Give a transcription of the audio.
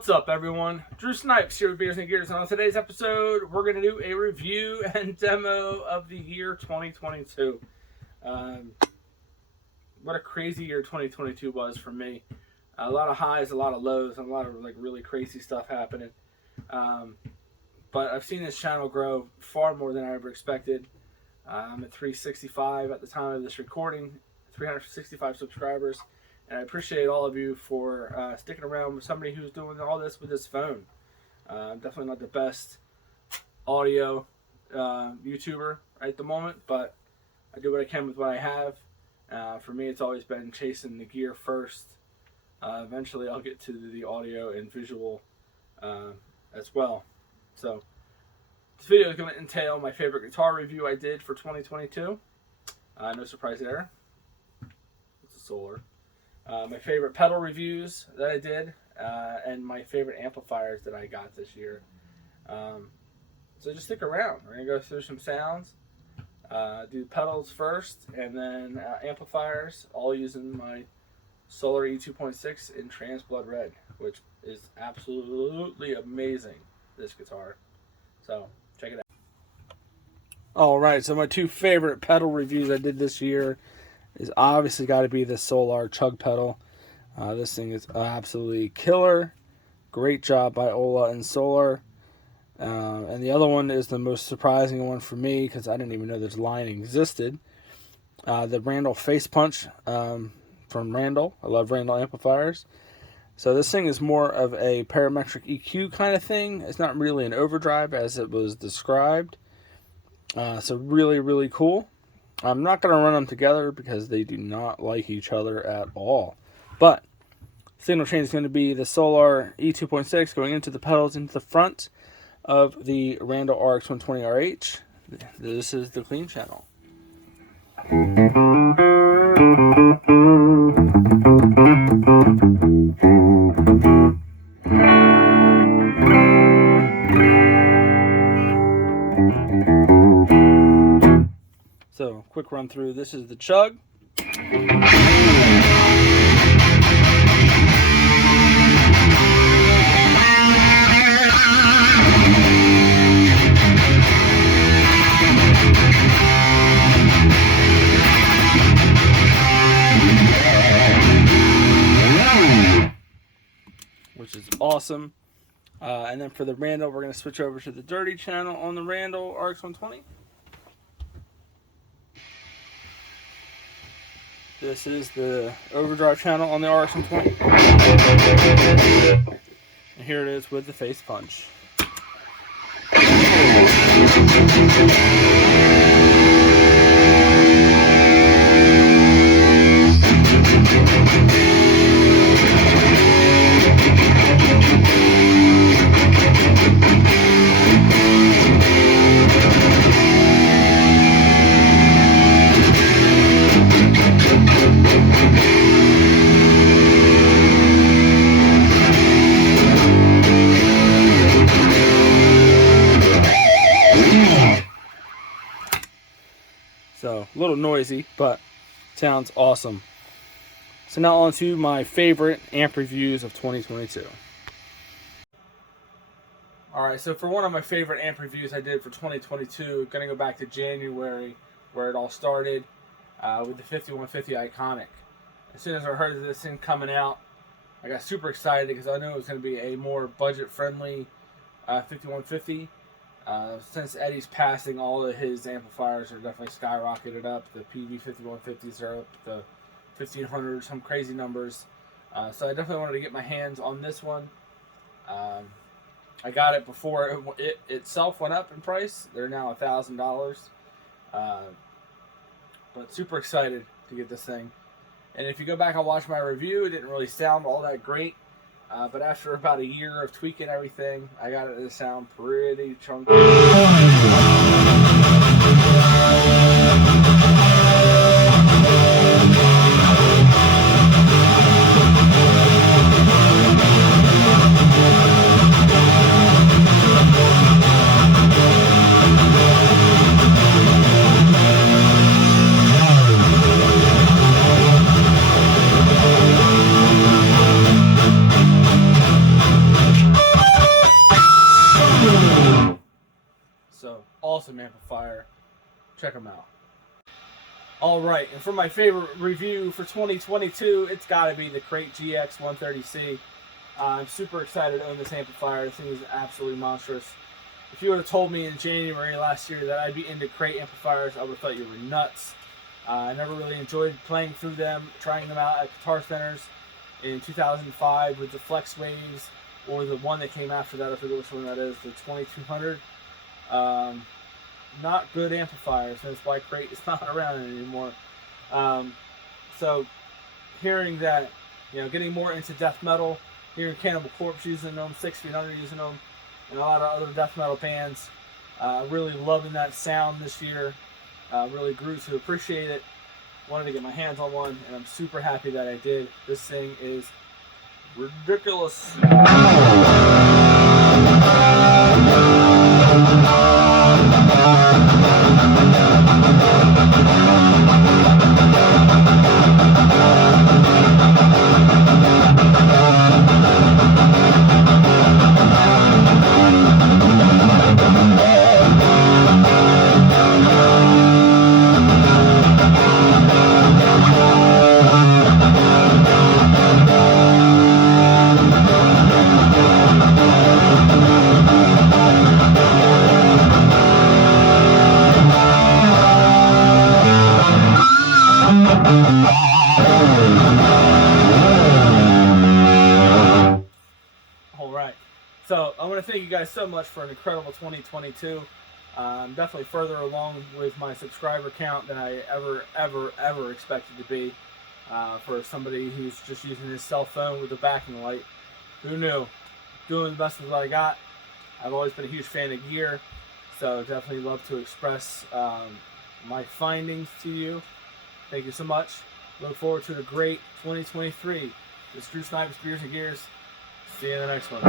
What's up, everyone? Drew Snipes here with Beers and Gears, and on today's episode, we're going to do a review and demo of the year 2022. What a crazy year 2022 was for me. A lot of highs, a lot of lows, and a lot of really crazy stuff happening. But I've seen this channel grow far more than I ever expected. I'm at 365 at the time of this recording, 365 subscribers. And I appreciate all of you for sticking around with somebody who's doing all this with his phone. I'm definitely not the best audio YouTuber at the moment, but I do what I can with what I have. For me, it's always been chasing the gear first. Eventually, I'll get to the audio and visual as well. So, this video is going to entail my favorite guitar review I did for 2022. No surprise there. It's a Solar. My favorite pedal reviews that I did, and my favorite amplifiers that I got this year. So just stick around. We're going to go through some sounds, do pedals first, and then amplifiers, all using my Solar E2.6 in Trans Blood Red, which is absolutely amazing, this guitar. So, check it out. Alright, so my two favorite pedal reviews I did this year is obviously got to be the Solar Chug pedal. This thing is absolutely killer. Great job by Ola and Solar. And the other one is the most surprising one for me because I didn't even know this line existed. The Randall Face Punch from Randall. I love Randall amplifiers. So this thing is more of a parametric EQ kind of thing. It's not really an overdrive as it was described. So really cool. I'm not going to run them together because they do not like each other at all. But signal chain is going to be the Solar E2.6 going into the pedals into the front of the Randall RX120RH. This is the clean channel. So, quick run through. This is the Chug. Which is awesome. And then for the Randall, we're going to switch over to the dirty channel on the Randall RX120. This is the overdrive channel on the RX120. And here it is with the face punch. So, a little noisy, but sounds awesome. So now on to my favorite amp reviews of 2022. Alright, so for one of my favorite amp reviews I did for 2022, going to go back to January, where it all started, with the 5150 Iconic. As soon as I heard of this thing coming out, I got super excited because I knew it was going to be a more budget-friendly 5150. Since Eddie's passing, all of his amplifiers are definitely skyrocketed up. The PV 5150s are up to 1500, some crazy numbers. So I definitely wanted to get my hands on this one. I got it before it itself went up in price. They're now $1,000. But super excited to get this thing. And if you go back and watch my review, it didn't really sound all that great. But after about a year of tweaking everything, I got it to sound pretty chunky. them out. All right, and for my favorite review for 2022, it's got to be the Crate GX 130C. I'm super excited to own this amplifier. This thing is absolutely monstrous. If you would have told me in January last year that I'd be into Crate amplifiers, I would have thought you were nuts. I never really enjoyed playing through them, trying them out at guitar centers in 2005 with the Flex Waves, or the one that came after that, I forget which one that is, the 2200. Not good amplifiers, and that's why Crate is not around anymore. So hearing that, getting more into death metal, hearing Cannibal Corpse using them, 6 Feet Under using them, and a lot of other death metal bands, really loving that sound this year. Really grew to appreciate it. Wanted to get my hands on one, and I'm super happy that I did. This thing is ridiculous. Alright, so I want to thank you guys so much for an incredible 2022. I'm definitely further along with my subscriber count than I ever expected to be. For somebody who's just using his cell phone with a backing light. Who knew? Doing the best with what I got. I've always been a huge fan of gear, so definitely love to express my findings to you. Thank you so much. Look forward to a great 2023. The Screw Snipers, Beers and Gears. See you in the next one.